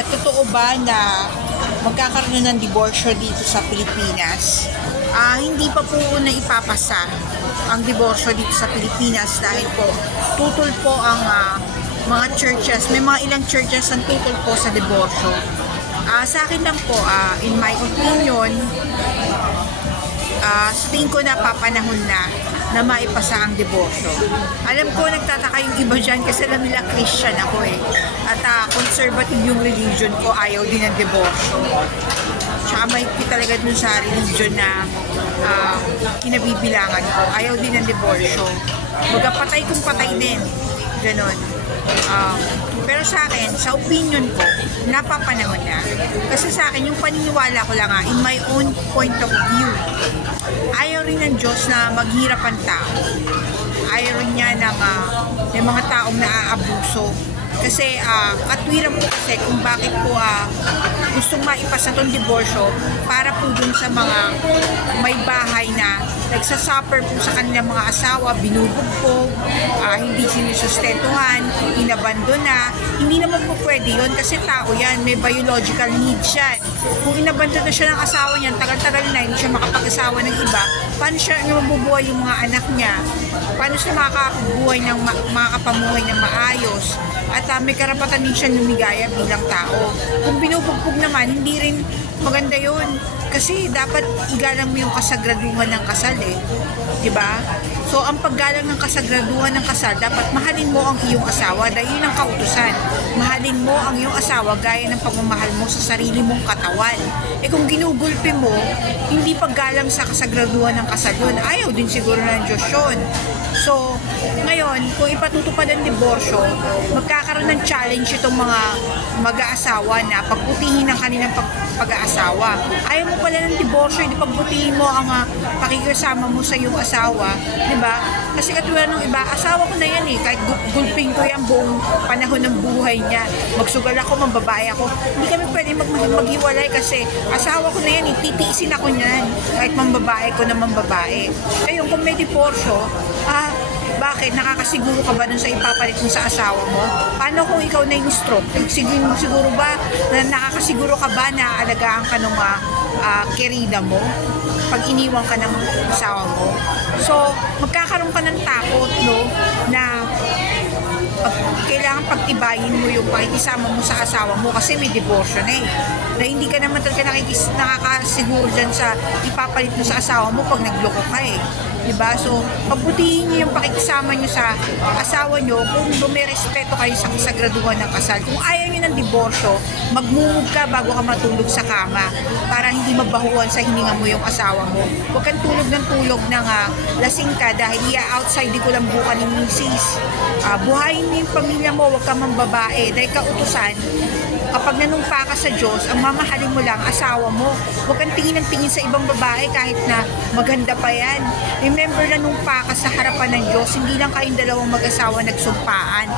Totoo ba na magkakaroon ng diborsyo dito sa Pilipinas? Hindi pa po na ipapasa ang diborsyo dito sa Pilipinas dahil po tutol po ang mga churches. May mga ilang churches ang tutol po sa diborsyo. Sa akin lang po, in my opinion, sa tingin ko na papanahon na maipasa ang diborsyo. Alam ko nagtataka yung iba dyan kasi alam nila Christian ako eh. At conservative yung religion ko, ayaw din ng diborsyo. Tsaka may talaga dun sa religion na kinabibilangan ko, ayaw din ng diborsyo. Magpatay kung patay din. Ganon. Pero sa akin, sa opinion ko, napapanahon na. Kasi sa akin, yung paniniwala ko lang in my own point of view, ayaw rin ng Diyos na maghirap ang tao. Ayaw rin niya ng may mga taong naaabuso. Kasi katwiran po kasi kung bakit po gustong maipasa itong diborsyo para po dun sa mga may bahay na nagsasuffer po sa kanilang mga asawa, binubugbog, hindi sinusustentuhan, inabandona. Hindi naman po pwede yun kasi tao yan, may biological needs yan. Kung inabandona siya ng asawa niya, tagal-tagal na hindi siya makapag-asawa ng iba, paano siya mabubuhay yung mga anak niya? Paano siya makakapamuhay ng maayos? At may karapatan din siya lumigaya bilang tao. Kung binubugbog naman, hindi rin maganda yun. Kasi dapat igalang mo yung kasagraduhan ng kasal eh. Diba? So, ang paggalang ng kasagraduhan ng kasal, dapat mahalin mo ang iyong asawa dahil yun ang kautusan. Mahalin mo ang iyong asawa gaya ng pagmamahal mo sa sarili mong katawan. Eh kung ginugulpi mo, hindi paggalang sa kasagraduhan ng kasal yun. Ayaw din siguro ng Diyos yun. So, ngayon, kung ipatutupad ang diborsyo, magkakaroon ng challenge itong mga mag-aasawa na pagbutihin ang kanilang pag-aasawa. Ayaw mo pala ng diborsyo, hindi pagbutihin mo ang pakikisama mo sa iyong asawa, di ba? Kasi katulad ng iba, asawa ko na yan eh, kahit gulping ko yan buong panahon ng buhay niya, magsugal ako, mambabae ako, hindi kami pwede maghiwalay kasi asawa ko na yan eh, titiisin ako niyan, kahit mambabae ko na mambabae. Ngayon, kung may diborsyo, bakit? Nakakasiguro ka ba dun sa ipapalit mo sa asawa mo? Paano kung ikaw na yung stroke? Siguro ba na nakakasiguro ka ba na alagaan ka ng kerida mo pag iniwan ka ng asawa mo? So, magkakaroon ka ng takot, no? Na kailangan pagtibayin mo yung pakikisama mo sa asawa mo kasi may diborsyo na eh. Na hindi ka naman talaga nakakasiguro dyan sa ipapalit mo sa asawa mo pag nagloko ka eh. Diba? So, pagbutihin niyo yung pakikisama niyo sa asawa niyo kung bumirespeto kayo sa kasagraduhan ng kasal. Kung ayaw niyo ng diborsyo, magmumug ka bago ka matulog sa kama para hindi mabahuan sa hininga mo yung asawa mo. Huwag kang tulog ng lasing ka dahil outside di ko lang buka ni misis. Buhayin mo yung pamilya mo, huwag ka mambabae dahil kautusan. Kapag nanumpa ka sa Diyos, ang mamahalin mo lang asawa mo. Huwag kang tingin ng tingin sa ibang babae kahit na maganda pa yan. Remember, nanumpa ka sa harapan ng Diyos. Hindi lang kayong dalawang mag-asawa nagsumpaan.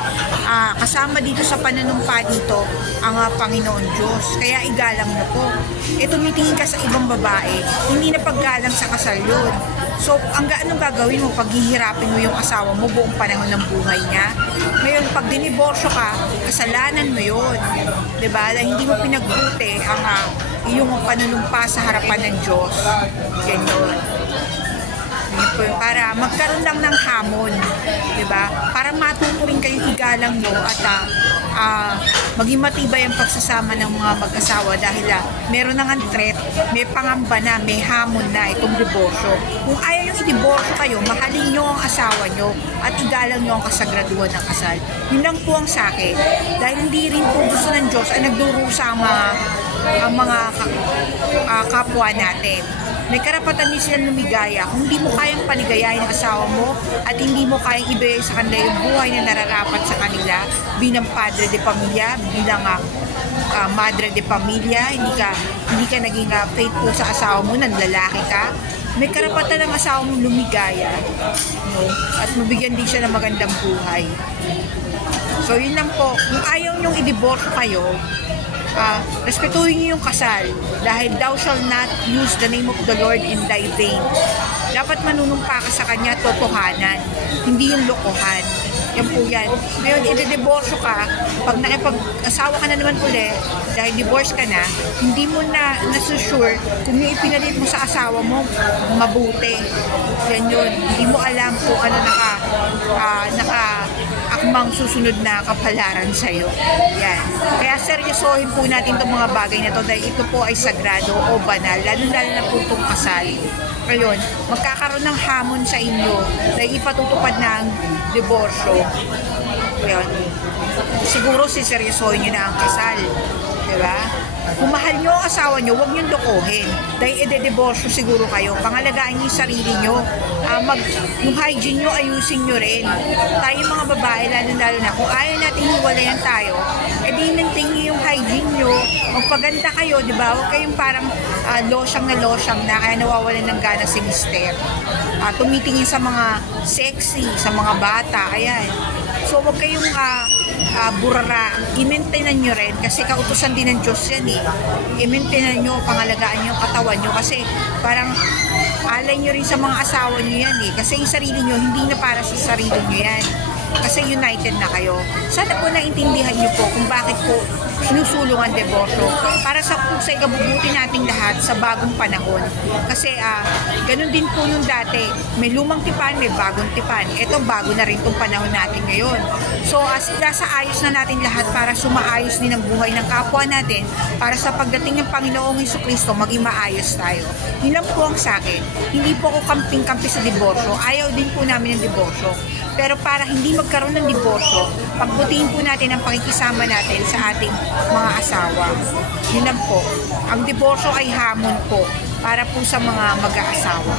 Kasama dito sa pananumpa dito ang Panginoon Diyos. Kaya igalang mo po. Tumitingin ka sa ibang babae, hindi na paggalang sa kasal yun. So, anong gagawin mo? Paghihirapin mo yung asawa mo buong panahon ng buhay niya. Ngayon, pag diniborsyo ka, kasalanan mo yun. Diba? Dahil hindi mo pinagbuti ang iyong panunumpa sa harapan ng Diyos. Ganyan. Para magkaroon lang ng hamon. Diba? Para matuto rin kayong igalang nyo at maging matibay ang pagsasama ng mga mag-asawa dahil meron nang threat, may pangamba na, may hamon na itong diborsyo. Kung ayaw yung i-diborsyo kayo, mahalin nyo ang asawa nyo at igalang nyo ang kasagraduhan ng kasal. Yun lang po ang sakin. Dahil hindi rin po gusto ng Diyos ay nagdurusa ang mga kapwa natin. May karapatan din silang lumigaya. Kung hindi mo kayang paligayahin ang asawa mo at hindi mo kayang ibigay sa kanila yung buhay na nararapat sa kanila bilang padre de pamilya, bilang madre de pamilya, hindi ka naging faithful sa asawa mo, nanlalaki ka, may karapatan ng asawa mo lumigaya, no? At mabigyan din siya ng magandang buhay. So yun lang po, kung ayaw nyong i-divorce kayo, respetuhin niyo yung kasal dahil thou shall not use the name of the Lord in thy vain. Dapat manunumpa ka sa kanya totohanan, hindi yung lokohan. Yan po yan. Ngayon, i-divorce ka, pag nakipag-asawa ka na naman uli, dahil divorce ka na, hindi mo na nasusure kung yung ipinalit mo sa asawa mo, mabuti. Yan yun. Hindi mo alam kung ano akmang susunod na kapalaran sa'yo. Yan. Kaya seryosohin po natin itong mga bagay na to dahil ito po ay sagrado o banal, lalo-lalo na po itong kasal. Ngayon, magkakaroon ng hamon sa inyo dahil ipatutupad na ang diborsyo. Ngayon, siguro siseryosohin nyo na ang kasal. Diba? Kung mahal nyo ang asawa nyo, huwag nyo lokohin. Dahil ide-diborsyo siguro kayo. Pangalagaan nyo yung sarili nyo. Yung hygiene nyo, ayusin nyo rin. Tayo mga babae, lalo-lalo na, kung ayaw natin hiwalayan tayo, edi maintain nyo yung hygiene nyo. Magpaganda kayo, di ba? Huwag kayong parang losyang na kaya nawawalan ng gana si mister. Tumitingin sa mga sexy, sa mga bata, ayan. So, huwag kayong burara. I-maintainan nyo rin kasi kautusan din ng Diyos yan eh. I-maintainan nyo, pangalagaan nyo, katawan nyo kasi parang alay nyo rin sa mga asawa nyo yan eh. Kasi yung sarili nyo, hindi na para sa sarili nyo yan. Kasi united na kayo. Sana po naintindihan nyo po kung bakit po sinusulong ang diborsyo para sa ikabubuti nating lahat sa bagong panahon. Kasi ganun din po nung dati. May lumang tipan, may bagong tipan. Ito bago na rin itong panahon natin ngayon. So nasa ayos na natin lahat para sumaayos din ang buhay ng kapwa natin para sa pagdating ng Panginoong Jesucristo maging maayos tayo. Yun lang po ang sa akin. Hindi po ako kamping-kampi sa diborsyo. Ayaw din po namin ng diborsyo. Pero para hindi magkaroon ng diborsyo, pagbutihin po natin ang pakikisama natin sa ating mga asawa. Yun lang po. Ang diborsyo ay hamon po para po sa mga mag-aasawa.